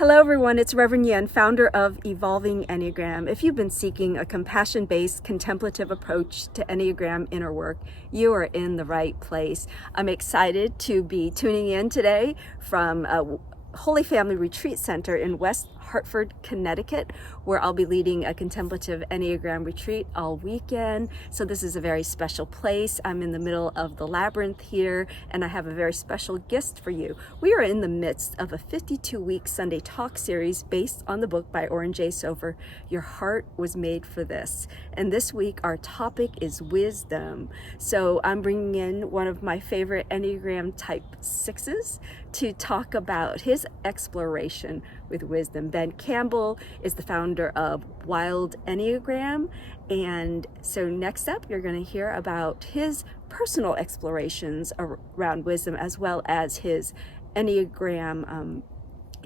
Hello everyone, it's Rev Nhien, founder of Evolving Enneagram. If you've been seeking a compassion-based, contemplative approach to Enneagram inner work, you are in the right place. I'm excited to be tuning in today from Holy Family Retreat Center in West Hartford, Connecticut, where I'll be leading a contemplative Enneagram retreat all weekend. So this is a very special place. I'm in the middle of the labyrinth here, and I have a very special guest for you. We are in the midst of a 52-week Sunday talk series based on the book by Oren J. Sofer, Your Heart Was Made for This. And this week our topic is wisdom. So I'm bringing in one of my favorite Enneagram type 6s to talk about his exploration with wisdom. Ben Campbell is the founder of Wild Enneagram. And so next up, you're going to hear about his personal explorations around wisdom, as well as his Enneagram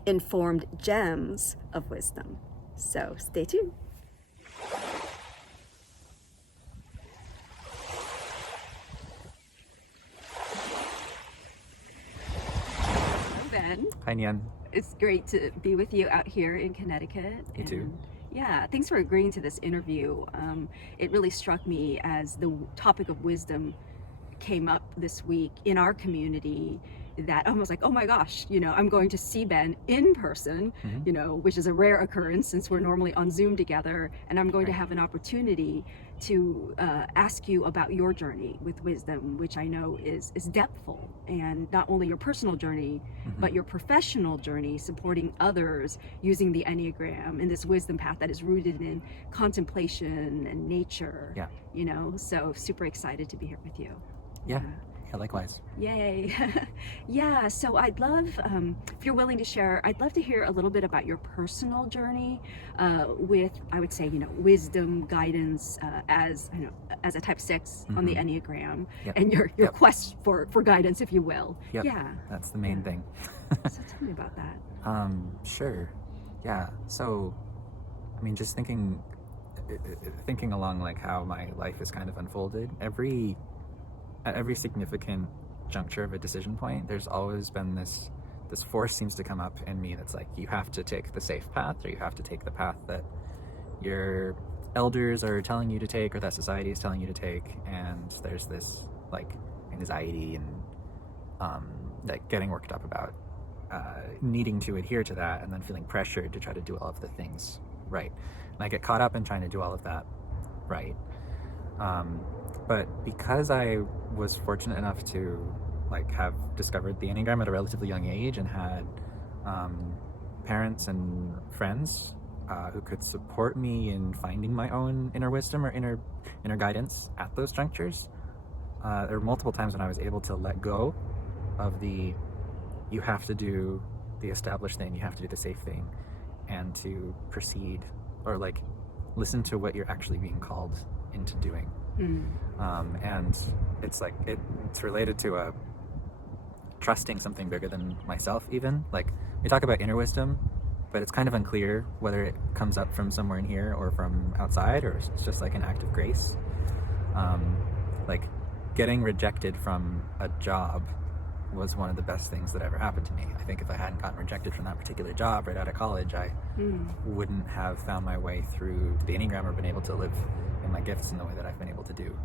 informed gems of wisdom. So stay tuned. Ben. Hi, Nhien. It's great to be with you out here in Connecticut. You too. Yeah, thanks for agreeing to this interview. It really struck me as the topic of wisdom came up this week in our community, that I was like, oh my gosh, I'm going to see Ben in person, which is a rare occurrence since we're normally on Zoom together, and I'm going to have an opportunity to ask you about your journey with wisdom, which I know is depthful, and not only your personal journey, but your professional journey supporting others using the Enneagram and this wisdom path that is rooted in contemplation and nature. So super excited to be here with you. Yeah, likewise. Yay. Yeah, so I'd love, if you're willing to share, I'd love to hear a little bit about your personal journey with, I would say, wisdom, guidance as a type 6 on the Enneagram, and your quest for guidance, if you will. Yeah. That's the main thing. So tell me about that. Sure. Yeah, so, just thinking along like how my life is kind of unfolded, at every significant juncture of a decision point, there's always been this force seems to come up in me that's like, you have to take the safe path, or you have to take the path that your elders are telling you to take, or that society is telling you to take. And there's this like anxiety and like getting worked up about needing to adhere to that, and then feeling pressured to try to do all of the things right. And I get caught up in trying to do all of that right. But because I was fortunate enough to have discovered the Enneagram at a relatively young age, and had parents and friends who could support me in finding my own inner wisdom or inner guidance at those junctures, there were multiple times when I was able to let go of you have to do the established thing, you have to do the safe thing, and to proceed or listen to what you're actually being called into doing. And it's related to trusting something bigger than myself. Even we talk about inner wisdom, but it's kind of unclear whether it comes up from somewhere in here or from outside, or it's just an act of grace. Getting rejected from a job was one of the best things that ever happened to me. I think if I hadn't gotten rejected from that particular job right out of college, I wouldn't have found my way through the Enneagram or been able to live in my gifts in the way that I've been able to do.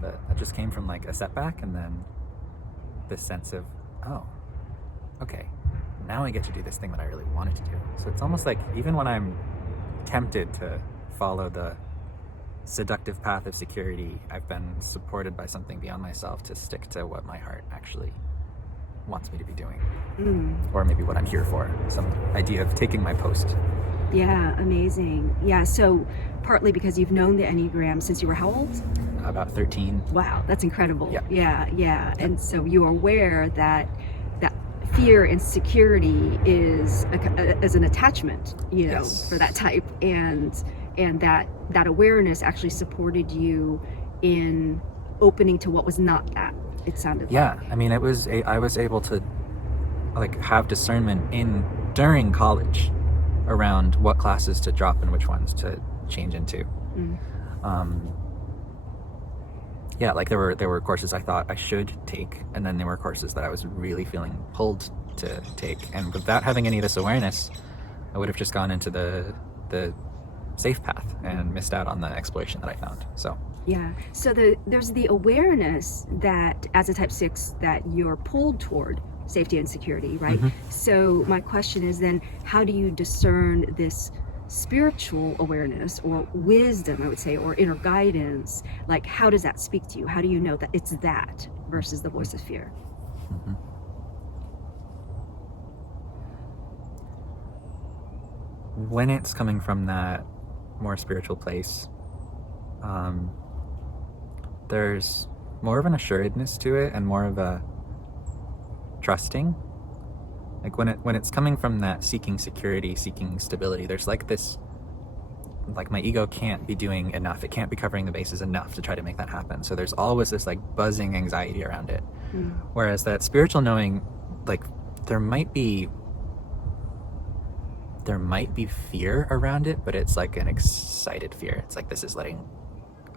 But that just came from a setback, and then this sense of, oh, okay, now I get to do this thing that I really wanted to do. So it's almost like even when I'm tempted to follow the seductive path of security, I've been supported by something beyond myself to stick to what my heart actually wants me to be doing, or maybe what I'm here for, some idea of taking my post. Yeah, amazing. Yeah, so partly because you've known the Enneagram since you were how old? About 13. Wow, that's incredible. Yeah. And so you're aware that fear and security is an attachment, Yes. for that type, and that awareness actually supported you in opening to what was not that. It sounded like. I was able to have discernment during college around what classes to drop and which ones to change into. There were courses I thought I should take, and then there were courses that I was really feeling pulled to take. And without having any of this awareness, I would have just gone into the safe path and missed out on the exploration that I found. So yeah, so there's the awareness that as a type 6 that you're pulled toward safety and security, right? So my question is then, how do you discern this spiritual awareness or wisdom, I would say, or inner guidance? Like, how does that speak to you? How do you know that it's that versus the voice of fear? When it's coming from that more spiritual place, there's more of an assuredness to it and more of a trusting. Like when it's coming from that seeking security, seeking stability, there's like this, like my ego can't be doing enough. It can't be covering the bases enough to try to make that happen. So there's always this like buzzing anxiety around it. Whereas that spiritual knowing, like there might be fear around it, but it's like an excited fear. It's like,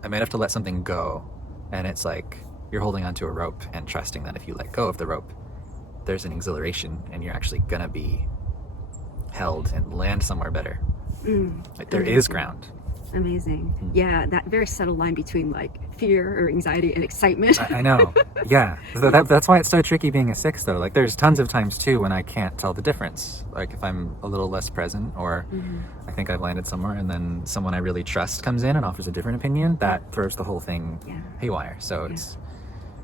I might have to let something go. And it's like you're holding onto a rope and trusting that if you let go of the rope, there's an exhilaration and you're actually gonna be held and land somewhere better. Like there is ground. Amazing. Yeah, that very subtle line between like fear or anxiety and excitement. I know. Yeah. So that's why it's so tricky being a 6 though. Like there's tons of times too when I can't tell the difference. Like if I'm a little less present or I think I've landed somewhere and then someone I really trust comes in and offers a different opinion, that throws the whole thing haywire. So it's,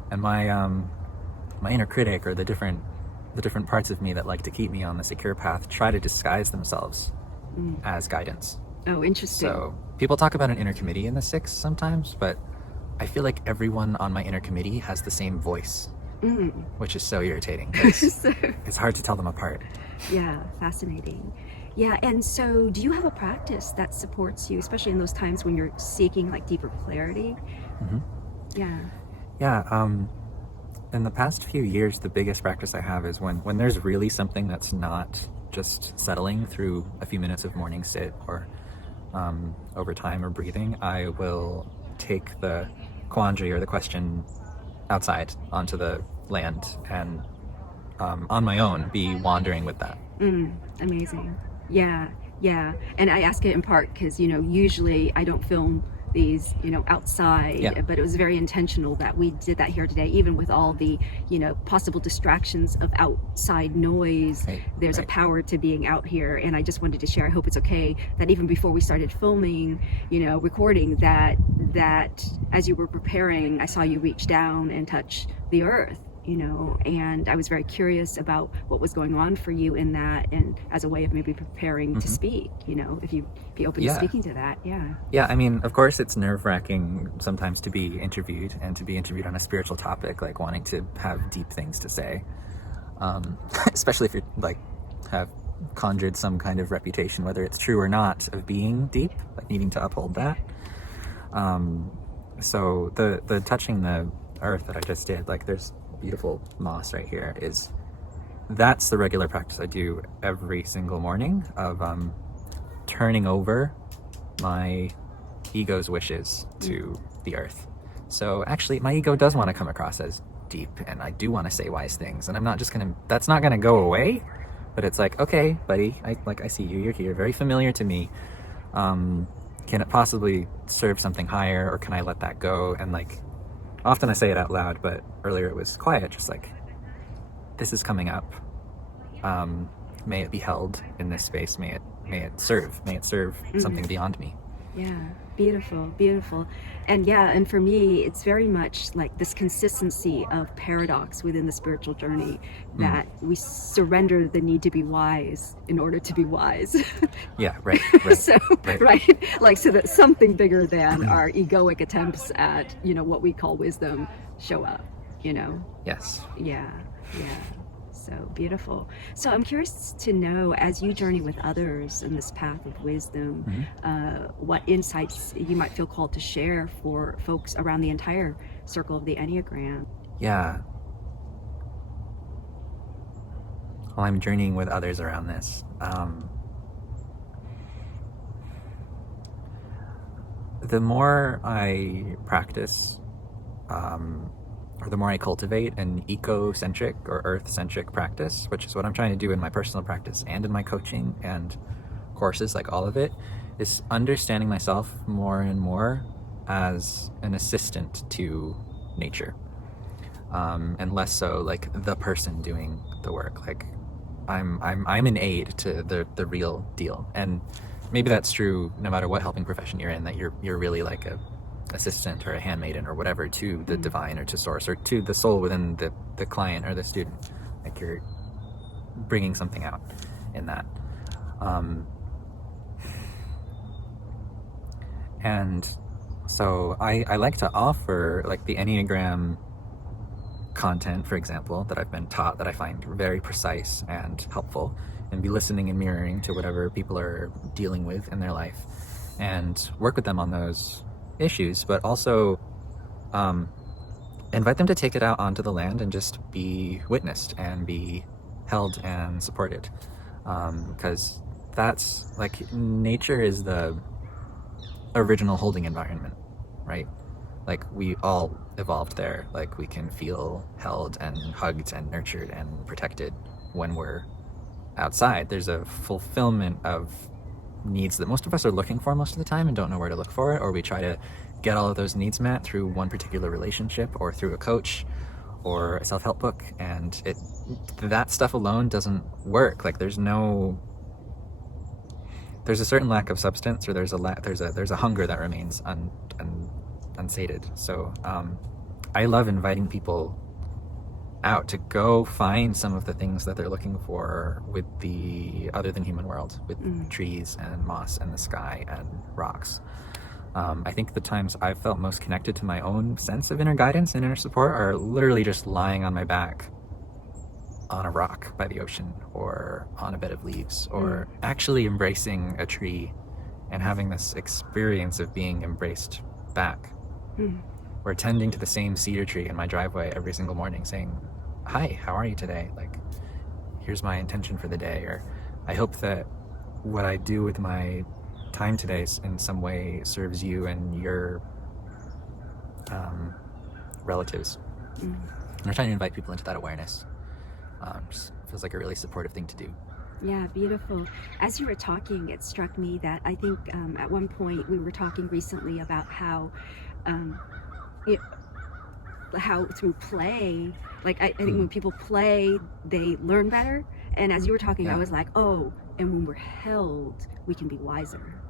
and my my inner critic or the different parts of me that like to keep me on the secure path try to disguise themselves as guidance. Oh, interesting. So people talk about an inner committee in the 6 sometimes, but I feel like everyone on my inner committee has the same voice, which is so irritating. It's hard to tell them apart. Yeah, fascinating. Yeah, and so do you have a practice that supports you, especially in those times when you're seeking like deeper clarity? Yeah. In the past few years, the biggest practice I have is when there's really something that's not just settling through a few minutes of morning sit or over time or breathing, I will take the quandary or the question outside onto the land and on my own be wandering with that. Amazing. Yeah. And I ask it in part because, usually I don't film these, outside, but it was very intentional that we did that here today, even with all the, possible distractions of outside noise. There's a power to being out here. And I just wanted to share, I hope it's okay, that even before we started filming, recording, that as you were preparing, I saw you reach down and touch the earth. And I was very curious about what was going on for you in that, and as a way of maybe preparing to speak, if you'd be open to speaking to that. Yeah, I mean, of course it's nerve-wracking sometimes to be interviewed and to be interviewed on a spiritual topic, like wanting to have deep things to say, especially if you're like have conjured some kind of reputation, whether it's true or not, of being deep, like needing to uphold that. So the touching the earth that I just did, like there's beautiful moss right here, that's the regular practice I do every single morning of turning over my ego's wishes to the earth. So actually my ego does want to come across as deep and I do want to say wise things, and I'm not just that's not gonna go away, but it's like, okay buddy, I see you, you're here, very familiar to me, can it possibly serve something higher, or can I let that go? And like often I say it out loud, but earlier it was quiet, just like, this is coming up. May it be held in this space. May it serve something beyond me. Yeah, beautiful. And for me, it's very much like this consistency of paradox within the spiritual journey, that we surrender the need to be wise in order to be wise. Yeah, right. So, right, like so that something bigger than our egoic attempts at, what we call wisdom show up, Yes. Yeah. So beautiful. So I'm curious to know, as you journey with others in this path of wisdom, what insights you might feel called to share for folks around the entire circle of the Enneagram. Yeah. While I'm journeying with others around this, the more I practice, or the more I cultivate an eco-centric or earth-centric practice, which is what I'm trying to do in my personal practice and in my coaching, and courses, like all of it, is understanding myself more and more as an assistant to nature, and less so like the person doing the work. Like I'm an aid to the real deal. And maybe that's true no matter what helping profession you're in, that you're really like a assistant or a handmaiden or whatever to the divine or to source or to the soul within the client or the student. Like you're bringing something out in that. And so I like to offer like the Enneagram content, for example, that I've been taught that I find very precise and helpful, and be listening and mirroring to whatever people are dealing with in their life and work with them on those issues, but also invite them to take it out onto the land and just be witnessed and be held and supported, because that's like, nature is the original holding environment, right? Like we all evolved there. Like we can feel held and hugged and nurtured and protected when we're outside. There's a fulfillment of needs that most of us are looking for most of the time and don't know where to look for it, or we try to get all of those needs met through one particular relationship or through a coach or a self-help book, and that stuff alone doesn't work. Like there's a certain lack of substance, or there's a hunger that remains unsated. So I love inviting people out to go find some of the things that they're looking for with the other than human world, with trees and moss and the sky and rocks. I think the times I've felt most connected to my own sense of inner guidance and inner support are literally just lying on my back on a rock by the ocean, or on a bed of leaves, or actually embracing a tree and having this experience of being embraced back. Or tending to the same cedar tree in my driveway every single morning, saying, "Hi, how are you today? Like, here's my intention for the day," or "I hope that what I do with my time today in some way serves you and your relatives." And we're trying to invite people into that awareness. Just feels like a really supportive thing to do. Yeah, beautiful. As you were talking, it struck me that I think at one point we were talking recently about how through play, like I think when people play, they learn better. And as you were talking, I was like, oh, and when we're held, we can be wiser.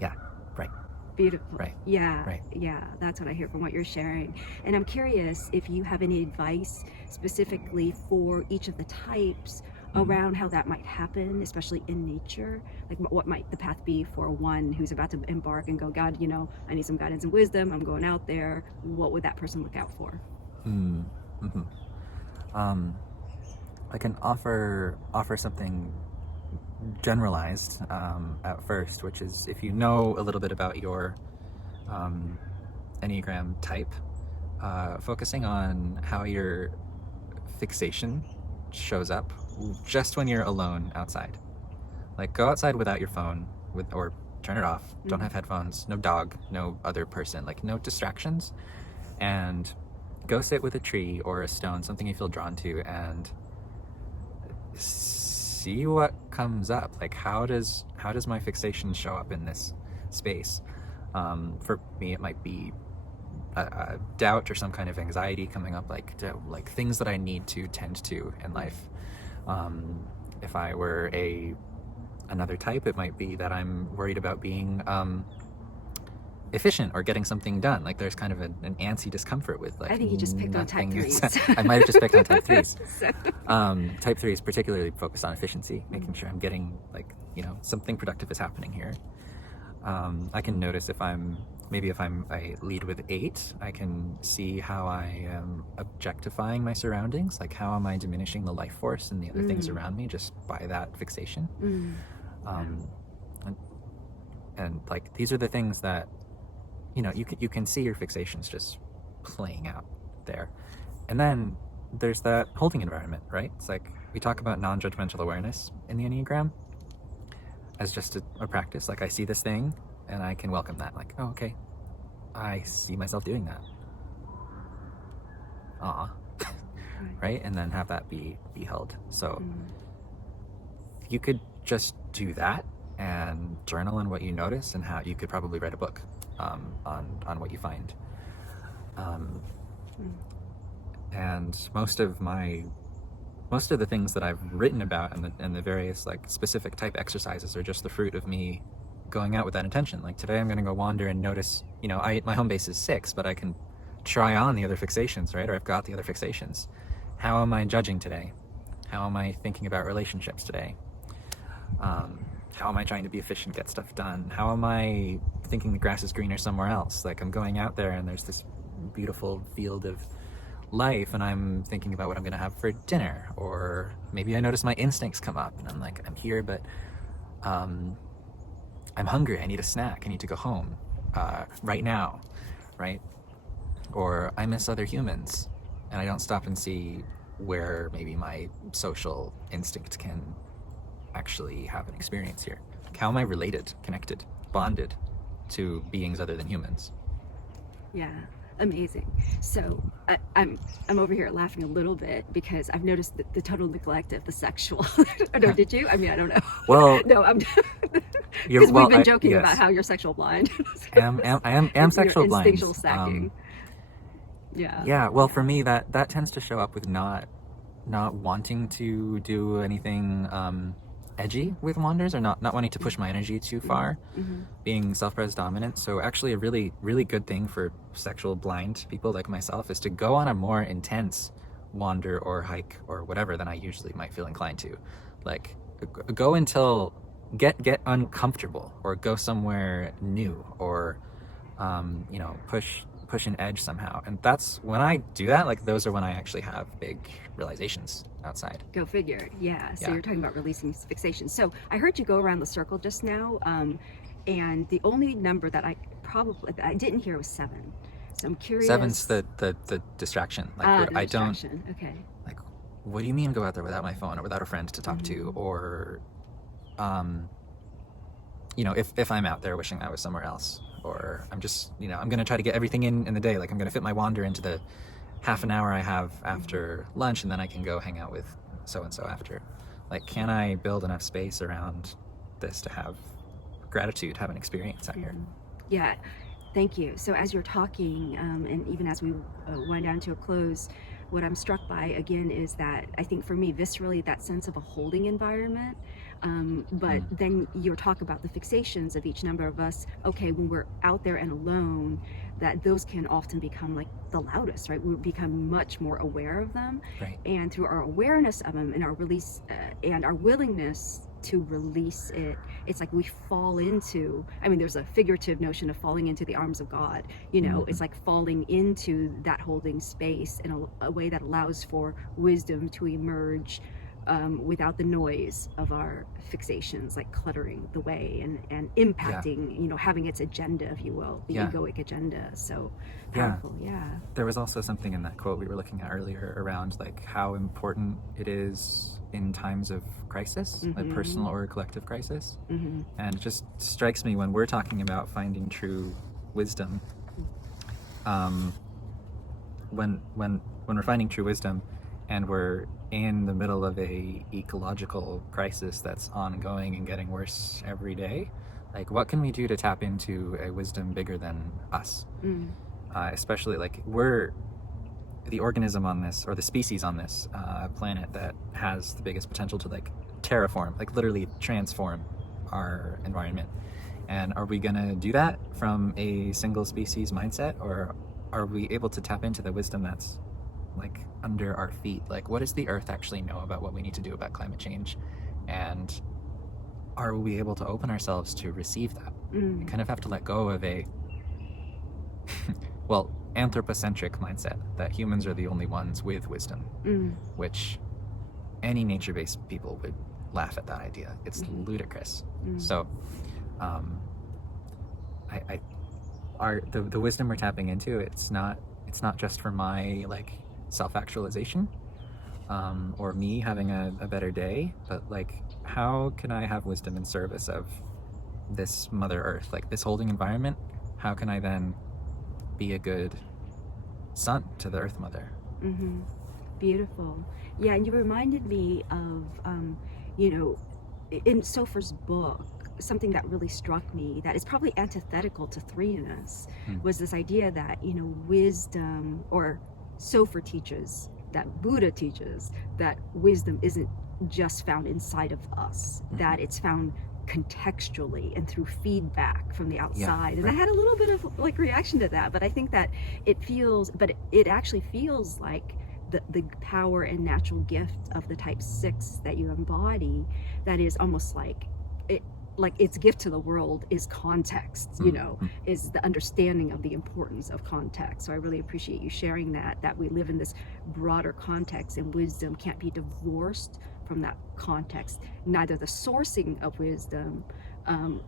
Yeah, right. Beautiful. Right. Yeah. Right. Yeah, that's what I hear from what you're sharing. And I'm curious if you have any advice specifically for each of the types around how that might happen, especially in nature. Like what might the path be for one who's about to embark and go, God, I need some guidance and wisdom. I'm going out there. What would that person look out for? I can offer something generalized at first, which is, if you know a little bit about your Enneagram type, focusing on how your fixation shows up just when you're alone outside. Like, go outside without your phone, or turn it off. Don't have headphones, no dog, no other person, like no distractions, and go sit with a tree or a stone, something you feel drawn to, and see what comes up. Like, how does my fixation show up in this space? For me, it might be a doubt or some kind of anxiety coming up, like things that I need to tend to in life. If I were another type, it might be that I'm worried about being efficient or getting something done. Like, there's kind of an antsy discomfort with, like, I think you just picked on type 3s. I might have just picked on type 3s. So. Type 3 is particularly focused on efficiency, making sure I'm getting, like, something productive is happening here. I can notice if I lead with 8, I can see how I am objectifying my surroundings. Like, how am I diminishing the life force and the other things around me just by that fixation? And like, these are the things that you can see your fixations just playing out there. And then there's that holding environment, right? It's like, we talk about non-judgmental awareness in the Enneagram as just a practice. Like, I see this thing and I can welcome that. Like, oh, okay, I see myself doing that. Right? And then have that be held. So you could just do that and journal on what you notice, and how you could probably write a book on what you find. And most of the things that I've written about and the various like specific type exercises are just the fruit of me going out with that intention. Like today I'm going to go wander and notice, my home base is 6, but I can try on the other fixations, right? Or I've got the other fixations. How am I judging today? How am I thinking about relationships today? How am I trying to be efficient, get stuff done? How am I thinking the grass is greener somewhere else? Like I'm going out there and there's this beautiful field of life and I'm thinking about what I'm going to have for dinner. Or maybe I notice my instincts come up and I'm like, I'm here, but I'm hungry. I need a snack. I need to go home right now, right? Or I miss other humans and I don't stop and see where maybe my social instinct can actually have an experience here. How am I related, connected, bonded to beings other than humans? Yeah, amazing. So I'm over here laughing a little bit because I've noticed the total neglect of the sexual. No, did you? I mean, I don't know. Well, no, I'm because we've been joking about how you're sexual blind. I am sexual blind. Instinctual stacking. Yeah. Well, for me, that tends to show up with not wanting to do anything edgy with wanders, or not wanting to push my energy too far, being self-pres dominant. So actually a really, really good thing for sexual blind people like myself is to go on a more intense wander or hike or whatever than I usually might feel inclined to. Like go until get uncomfortable, or go somewhere new, or push an edge somehow. And that's when I do that, like those are when I actually have big realizations outside. Go figure. Yeah. So you're talking about releasing fixation. So I heard you go around the circle just now, and the only number that I didn't hear was 7. So I'm curious. 7's the distraction. Like I don't. Okay. Like, what do you mean go out there without my phone or without a friend to talk to, or if I'm out there wishing I was somewhere else, or I'm just I'm gonna try to get everything in the day. Like I'm gonna fit my wander into the half an hour I have after lunch, and then I can go hang out with so-and-so after. Like, can I build enough space around this to have gratitude, have an experience out here? Yeah, thank you. So as you're talking, and even as we wind down to a close, what I'm struck by again is that I think for me viscerally that sense of a holding environment, but then you're talking about the fixations of each number of us. Okay, when we're out there and alone, that those can often become like the loudest, right? We become much more aware of them, right? And through our awareness of them and our release and our willingness to release it, it's like we fall into, there's a figurative notion of falling into the arms of God, it's like falling into that holding space in a way that allows for wisdom to emerge without the noise of our fixations, like cluttering the way and impacting, having its agenda, if you will, the egoic agenda. So powerful. There was also something in that quote we were looking at earlier around like how important it is in times of crisis, like personal or collective crisis. And it just strikes me when we're talking about finding true wisdom, when we're finding true wisdom and we're in the middle of a ecological crisis that's ongoing and getting worse every day, like what can we do to tap into a wisdom bigger than us? Especially like we're the organism on this, or the species on this planet that has the biggest potential to like terraform, like literally transform our environment. And are we gonna do that from a single species mindset, or are we able to tap into the wisdom that's like under our feet? Like what does the earth actually know about what we need to do about climate change, and are we able to open ourselves to receive that? We kind of have to let go of a anthropocentric mindset that humans are the only ones with wisdom, which any nature-based people would laugh at that idea. It's ludicrous. So the wisdom we're tapping into, it's not just for my like self-actualization, or me having a better day, but like how can I have wisdom in service of this Mother Earth, like this holding environment? How can I then be a good son to the Earth Mother? Beautiful. Yeah, and you reminded me of in Sofer's book, something that really struck me that is probably antithetical to threeness was this idea that, wisdom, or Sofer teaches, that Buddha teaches, that wisdom isn't just found inside of us, that it's found contextually and through feedback from the outside. And I had a little bit of like reaction to that, but I think that it actually feels like the power and natural gift of the type 6 that you embody, that is almost like its gift to the world is context, is the understanding of the importance of context. So I really appreciate you sharing that we live in this broader context, and wisdom can't be divorced from that context, neither the sourcing of wisdom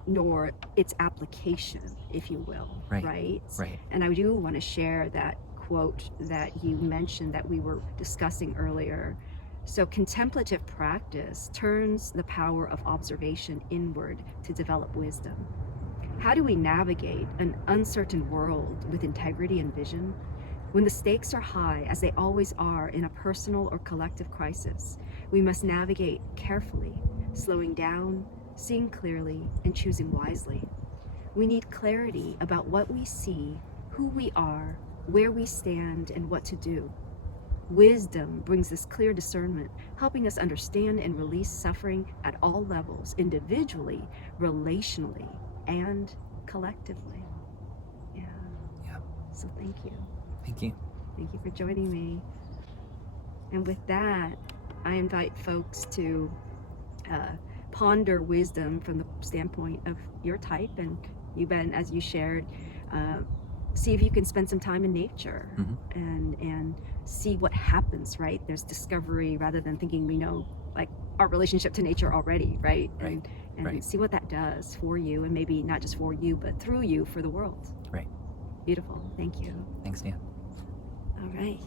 nor its application, if you will. Right. And I do want to share that quote that you mentioned that we were discussing earlier. So contemplative practice turns the power of observation inward to develop wisdom. How do we navigate an uncertain world with integrity and vision? When the stakes are high, as they always are in a personal or collective crisis, we must navigate carefully, slowing down, seeing clearly, and choosing wisely. We need clarity about what we see, who we are, where we stand, and what to do. Wisdom brings this clear discernment, helping us understand and release suffering at all levels, individually, relationally, and collectively. Yeah. So thank you. Thank you. Thank you for joining me. And with that, I invite folks to ponder wisdom from the standpoint of your type, and you, Ben, as you shared, see if you can spend some time in nature and see what happens, right? There's discovery rather than thinking we know like our relationship to nature already, right? And see what that does for you, and maybe not just for you, but through you for the world. Right. Beautiful. Thank you. Thanks, Nhien. All right.